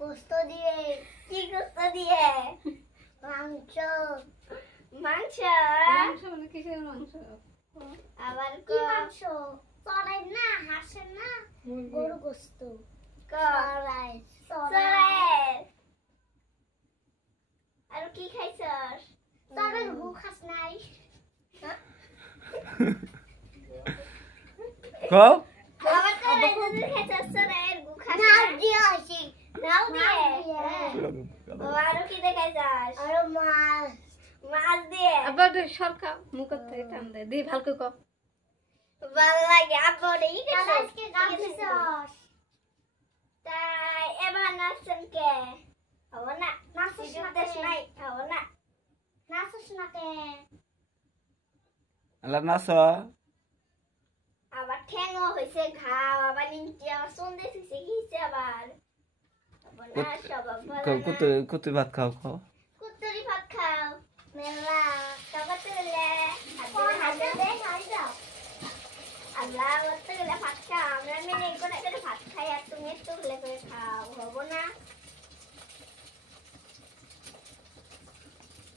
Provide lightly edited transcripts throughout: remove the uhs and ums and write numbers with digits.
গোস্ত দিয়ে। কি গোস্ত দিয়ে? মাংস। মাংস? মাংস মানে কিসের মাংস? আবার কি মাংস? চড়াই না, হাঁসের না, গরু গোস্ত। চড়াই। চড়াই। আর কি খাইছস? চড়াই গু খাস নাই? কও আবার চড়াই যদি খাইছস চড়াই গু খাস না? নাও দিয়ে আসি। নাও দিয়ে। আর কি দেখাইছস? আর মাছ। মাছ দিয়ে। আবার সরকা মুখ থেকে টান দে দি ভালো করে কও। ভালো লাগে আবার এই আজকে গান দিছস। তাই এবার নাচছেন কে? হবো না। নাচছিস না দেশ নাই। হবো না। নাচছিস না কে? আলা নাচ আবার ঠ্যাংও হইছে ঘাও আবার নিচে আবার সন্ধে হইছে কি হইছে আবার? হবো না সব ভালো না। কত ভাত খাও খাও কুত্তরি ভাত খাও। মেলা কাবা তুলে। হাতে দে খাই দাও। আল্লাহ বলতে গেলে ভাত খাও। আমরা মেয়ে করে ভাত খাই আর তুমি একটু হলে করে খাও। হবো না?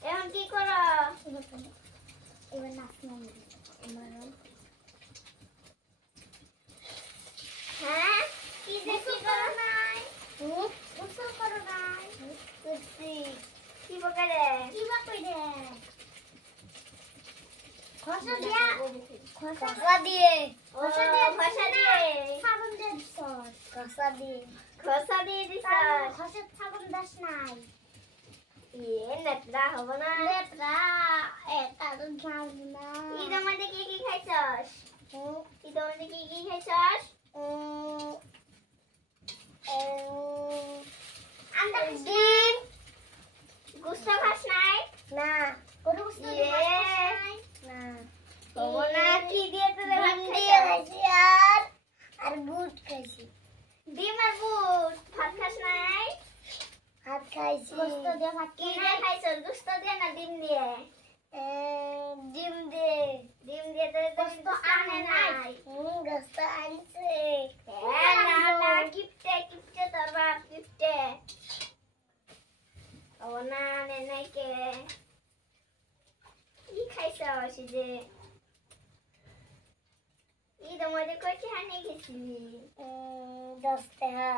এখন কি করো? এবার নাচ হ্যাঁ কি দেখি করো নাই? গোসল করো নাই? করছি। কি বকারে? কি বকারে? খসা দিয়া। খসা দিয়ে। খসা দিয়ে। খসা দিয়ে। সাবান দিয়ে দিছস। খসা দিয়ে। খসা দিয়ে দিছস। খসা সাবান দাস নাই। নেত্রা হবো না। নেত্রা এটা তো জানি না। ঈদের মধ্যে কি খাইছস? ঈদের মধ্যে কি খাইছস? ডিম। গোস্ত খাস নাই? না। গরু গোস্ত খাস নাই? না। হবো না। কি দিয়ে তোরে ভাত খাইছি? আর বুট খাইছি। ডিম আর বুট। ভাত খাস নাই? ভাত খাইছি। গোস্ত দিয়ে ভাত কি দিয়ে খাইছস? গোস্ত দিয়ে না ডিম দিয়ে? ডিম দিয়ে। ডিম দিয়ে তোরে গোস্ত আনে নাই? গোস্ত আনছে। না না গিফটে তোর বাপ গিফটে। ও না আনে নাই কে? কি খাইছস যে? ঈদের মধ্যে কয়টি হানি গেছিলি? 10 টাকা।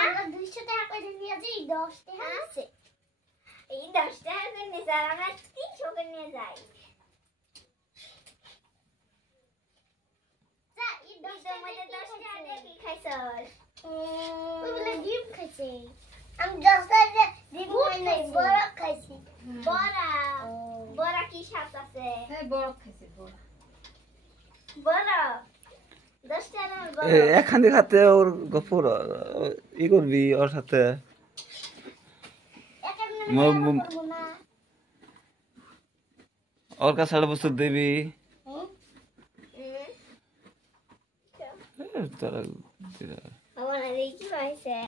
আমরা 200 টাকা করে নিয়ে যাই 10 টাকা আছে। এই 10 টাকা করে নিয়ে যাই আমরা 300 করে নিয়ে যাই। যা ঈদের মধ্যে 10 টাকা দিয়ে কি খাইছস? ওই বলে ডিম খাইছে। আমি 10 টাকা দিয়ে ডিম খাই বড়া খাইছি। বড়া। বড়া কি স্বাদ আছে? এই বড় খাইছে বড়। বড়া 10 টাকা বড়। এখানে খাতে ওর গফর ই করবি ওর সাথে ওর কাছে বস্তু দিবি তোরা আমার কি হয়েছে?